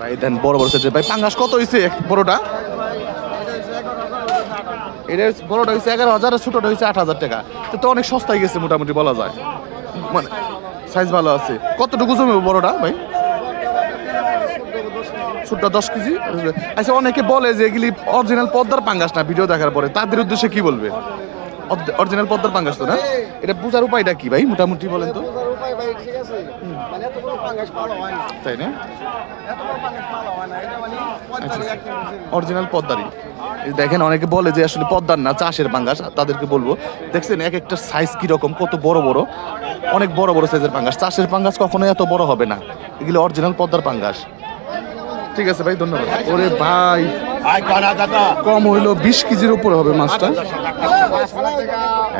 ভাই দেন বড় বড় সাইজের ভাই পাঙ্গাস কত হইছে বড়টা? এটা বড়টা হইছে 11,000 আর ছোটটা হইছে 8,000 টাকা। তো অনেক সস্তায় গেছে মোটামুটি বলা যায়, মানে সাইজ ভালো আছে। কতটুকু জমে বড়টা ভাই? ছোটটা 10 কেজি। আচ্ছা, অনেকে বলে যে এগুলি অরিজিনাল পদ্মার পাঙ্গাস না, ভিডিও দেখার পরে তাদের উদ্দেশ্যে কি বলবে? অরিজিনাল পদ্মার পাঙ্গাস তো না? এটা বুঝার উপায়টা কি ভাই মোটামুটি বলেন তো? তাই না? অরিজিনাল পদ্মারই। দেখেন অনেকে বলে যে আসলে পদ্মার না, চাষের পাঙ্গাস। তাদেরকে বলবো, দেখছেন এক একটা সাইজ কিরকম, কত বড় বড়, অনেক বড় বড় সাইজের পাঙ্গাস। চাষের পাঙ্গাস কখনো এত বড় হবে না, এগুলো অরিজিনাল পদ্মার পাঙ্গাস। ঠিক আছে ভাই, ধন্যবাদ। ওরে ভাই কম হইলো 20 কেজির উপরে হবে মাছটা,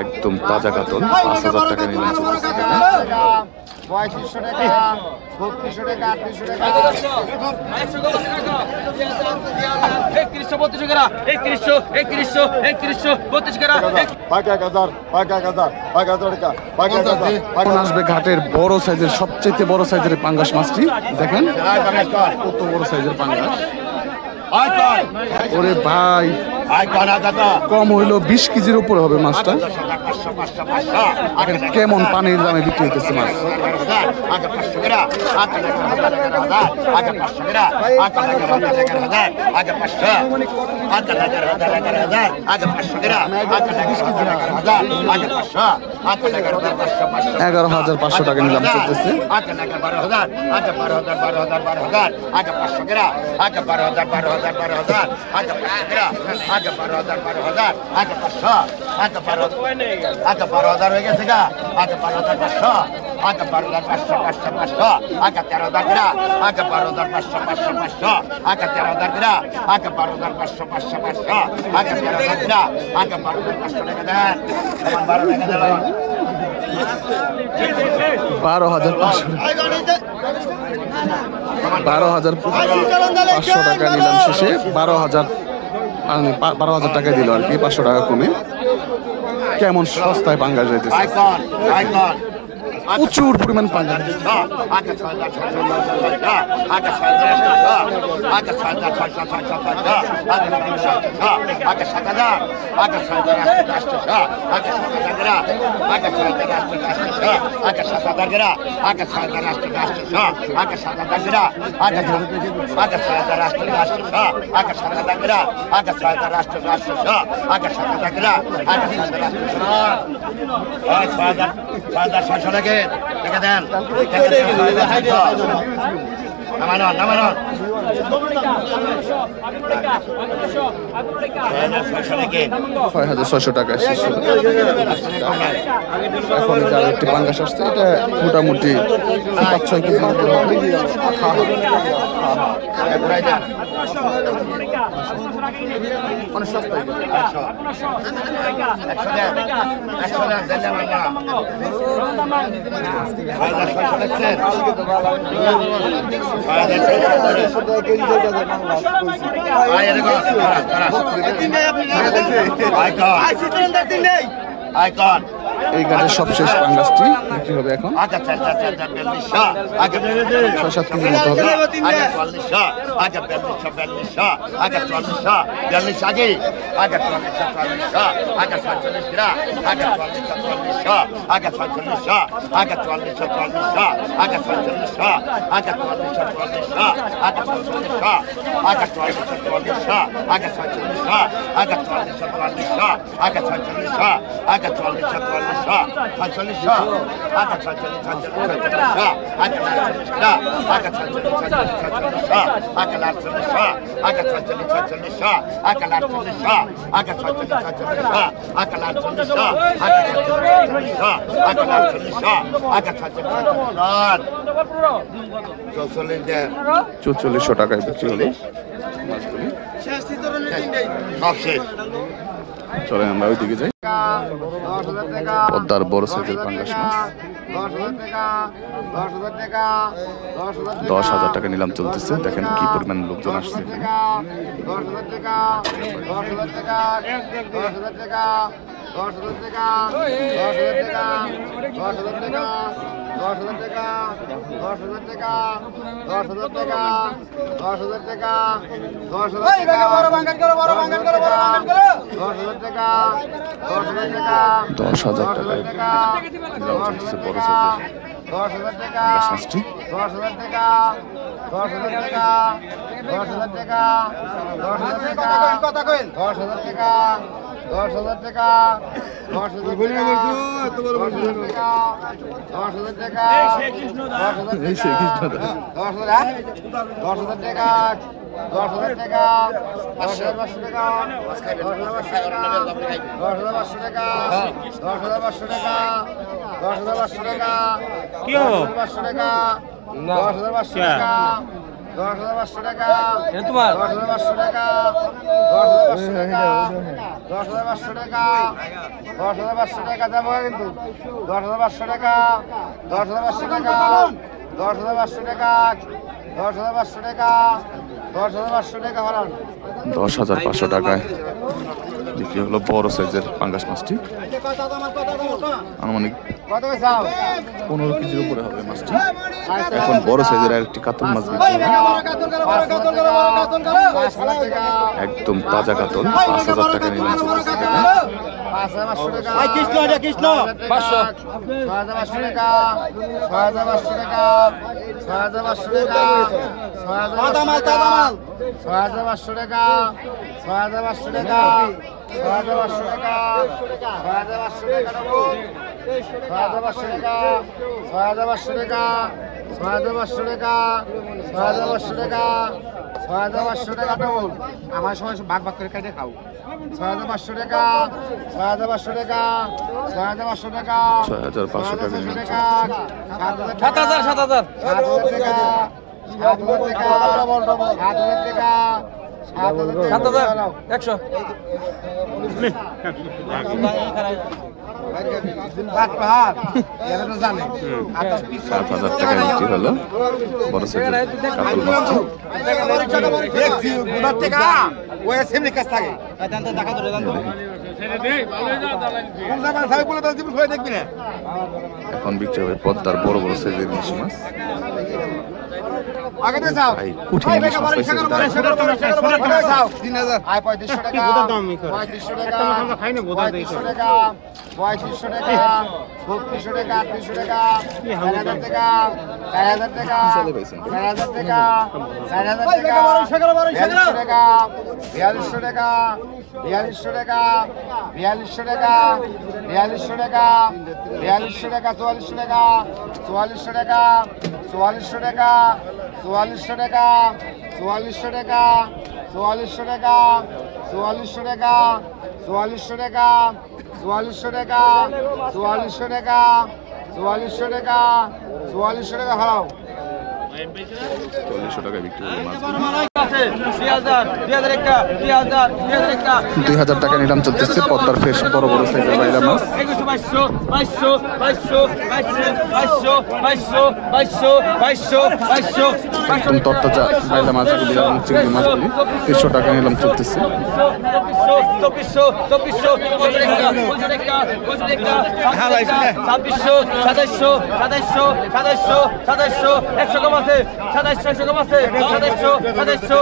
একদম তাজা কাতল। 5,000 টাকা নিলাম চলতেছে। আসবে ঘাটের বড় সাইজের, সবচেয়ে বড় সাইজের পাঙ্গাস মাছটি। দেখেন কত বড় সাইজের পাঙ্গাস। ওরে ভাই কম হইলো 20 কেজির উপরে হবে মাছটা। কেমন পানির দামে বিক্রি হইতেছে মাছ। $11,500 টাকা নিলাম চলতেছে। হয়ে গেছে গা। 12,500 13,500 12,500 12,500 টাকা নিলাম শেষে। 12,000 টাকা দিল আর কি, 500 টাকা কমে। কেমন সস্তায় পাঙ্গাস যাইতেছে, প্রচুর পরিমাণ পাঙ্গাস। দেন নামানো 6,600 টাকা শেষ। এখন যার একটি পাঙ্গাস আসছে, এটা মোটামুটি 5-6 কেজি হবে। অনেক সস্তায় আইকন। এই গাছের সবশেষ পাঙ্গাসটি বিক্রি হবে এখন। 6-7 কেজির মতো হবে। $4,400 টাকায় বিক্রি হলো মাছগুলি। চলে আমরা ওইদিকে যাই। পদ্মার বড় সাইজের পাঙ্গাস মাছ 10,000 টাকা নিলাম চলতেছে। দেখেন কি পরিমাণ লোকজন আসছে। 10,000 টাকা 10,000 টাকা 10,000 টাকা 10,000 টাকা 10,000 টাকা 10,000 টাকা 10,000 টাকা 10,000 টাকা 10,000 টাকা বড় বাঙ্গান করো বড় বাঙ্গান করো বড় বাঙ্গান করো 10,000 টাকা 10,000 টাকা 10,000 টাকা বড় সাইজের 10,000 টাকা মাছটি 10,000 টাকা 10,000 টাকা 10,000 টাকা 10,000 টাকা কথা কইন 10,000 টাকা 10,000 টাকা 10,000 টাকা 10,000 টাকা 10,000 টাকা 10,000 টাকা 10,500 টাকা 10,500 টাকা 10,500 টাকা 10,500 টাকা 10,500 টাকা কি হলো 10,500 টাকা 10,500 টাকা 10,500 টাকা তোমার 10,500 টাকা 10,500 টাকা 10,500 টাকা 10,500 টাকা দেবো কিন্তু 10,500 টাকা 10,500 টাকা 10,500 টাকা 10,500 টাকা 10,500 টাকা হলাম 10,500 টাকায় বিক্রি হলো বড় সাইজের পাঙ্গাস মাছটি। আনুমানিক কত চাও 15 কেজির উপরে হবে মাছটি। এখন বড় সাইজের আরেকটি কাতল মাছ বিক্রি হলো। একদম তাজা কাতল 5,000 টাকা নিলাম। 5,500 টাকা কৃষ্ণ এটা কৃষ্ণ 500 6,500 টাকা 6,500 টাকা 6,500 টাকা 6,500 টাকা 6,500 টাকা 6,500 টাকা 6,500 টাকা 6,500 টাকা দেবো 6,500 টাকা 6,500 টাকা 6,500 টাকা 6,500 টাকা 6,500 টাকা দেবো আমার সবাই ভাগ ভাগ করে কেটে খাও 6,500 টাকা 6,500 টাকা 6,500 টাকা 6,500 টাকা নিলাম। 7,000 টাকা 7,000 টাকা 7,000 টাকা 100 7,000 টাকা বিক্রি হলো বড় সাইজের কাতল মাছটি। এখন বিক্রি হবে পদ্মার বড় বড় সাইজের ইলিশ মাছ। ভাই কঠিন ইলিশ মাছ পাইছে এটা। 3,000 3500 টাকা 3500 টাকা 3500 টাকা 3500 টাকা 3600 টাকা 3800 টাকা 4,000 টাকা 4,000 টাকা 4,000 টাকা 4,000 টাকা 4200 টাকা 4200 টাকা 4200 টাকা 4200 টাকা 4200 টাকা 4200 টাকা 4400 টাকা 4400 টাকা 4400 টাকা 4400 টাকা 4400 টাকা 4400 টাকা 4400 টাকা 4400 টাকা 4400 টাকা 4400 টাকা 4400 টাকা 4400 টাকা হারাও 4400 টাকা বিক্রি হলো মাছ। 2,000 টাকা নিলাম চলতেছে পদ্মার ফ্রেশ বড় বড় সাইজের বাইলা মাছ। 2,500 একদম তরতাজা বাইলা মাছগুলি এবং চিংড়ি মাছগুলি 300 টাকা নিলাম চলতেছে। 100 কম আছে 2700 কম আছে 2700 2100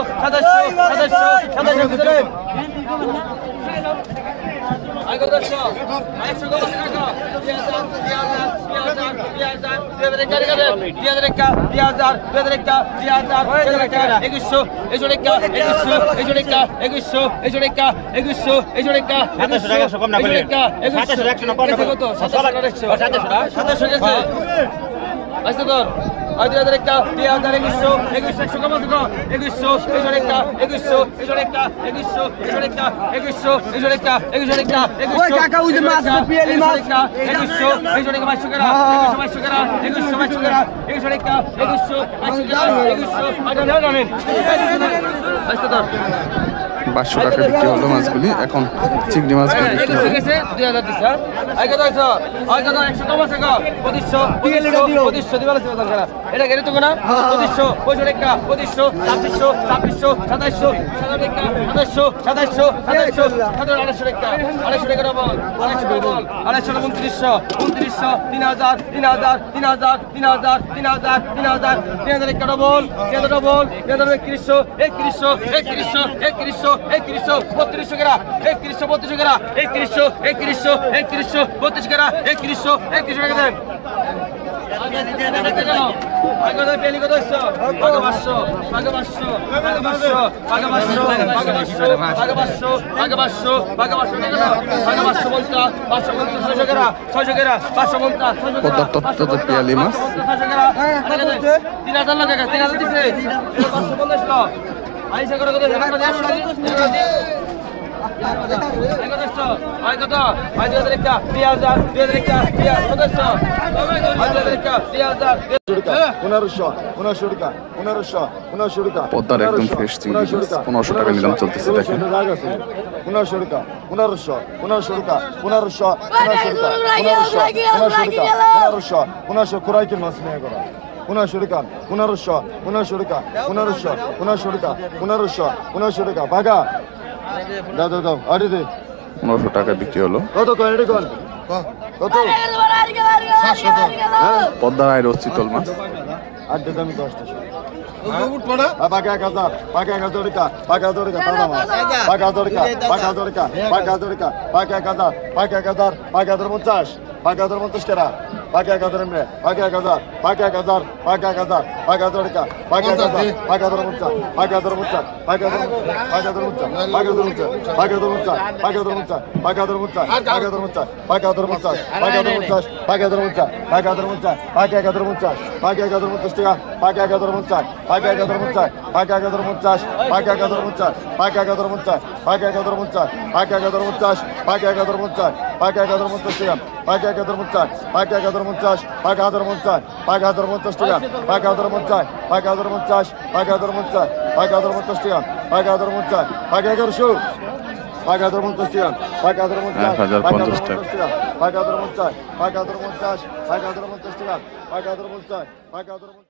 500 টাকা বিক্রি হলো মাছগুলি। এখন চিংড়ি মাছগুলি বিক্রি হবে। গেছে 2000 দিছ হ্যাঁ আই কত হইছো আই কত 100 কম আছে গো 2500 দিবা লাগছে বাজার করা এটা গেলে তো না 2500 65 টাকা 2500 2600 2700 2700 2700 2700 টাকা 2800 টাকা বল 2800 টাকা বল 2800 2900 3000 3000 3000 3000 3000 3000 3000 টাকা বল 3000 বল 3100 3100 3100 3100 3100 3200 টাকা 3100 3200 টাকা 3100 3100 3100 3200 টাকা 3100 3100 টাকা দেন আগা পেলি কত হইছো আগা 500 আগা 500 আগা 500 আগা 500 আগা 500 আগা 500 আগা 500 আগা 500 টাকা আগা 550 550 600 টাকা 600 টাকা 550 600 টাকা তত্ত্ব পিয়ালি মাছ 600 টাকা 3000 টাকা 3000 দিছে 550 লো আইসা করে কত টাকা পদ্মার একদম ফ্রেশ চিংড়ি মাছ 1500 টাকা নিলাম চলতেছে দেখেন। 1500 টাকা 1500 টাকা 1500 খোরাইকের মাছ নিয়ে করা 1500 টাকা 1500 টাকা 1500 টাকা 1500 টাকা বাগা দাও আরে দে 1500 টাকা বিক্রি হলো। কত কয় এটা কোন কত পদ্মার আইরো চিতল মাছ আর দে দামি 10 টাকা পাকা 1000 টাকা পাকা 1000 টাকা দাদা মাছ পাকা 1000 টাকা পাকা 1000 টাকা পাকা 1000 টাকা পাকা 1000 পাকা 1000 পাকা 50 পাকা 50 টাকা পাকা 1000 এমনে পাকা 1000 পাকা 1000 পাকা 1000 পাকা 10 টাকা পাকা 1000 পাকা 50 পাকা 50 পাকা 50 পাকা 50 পাকা 50 পাকা 50 পাকা 50 পাকা 50 পাকা 50 পাকা 50 পাকা 50 পাকা 50 পাকা 50 পাকা 50 পাকা 50 টাকা পাকা 50 পাকা 50 পাকা 50 পাকা 50 পাকা 50 পাকা 50 পাকা 50 পাকা 50 পাকা 50 পাকা 50 টাকা পাকা 50 পাকা 50 পাকা 50 পাকা 50 টাকা পাকা 50 পাকা 50 পাকা 50 পাকা 50 টাকা পাকা 50 পাকা 1100 পাকা 50 টাকা পাকা 50 1050 টাকা পাকা 50 পাকা 50 পাকা 50 টাকা পাকা 50 পাকা 50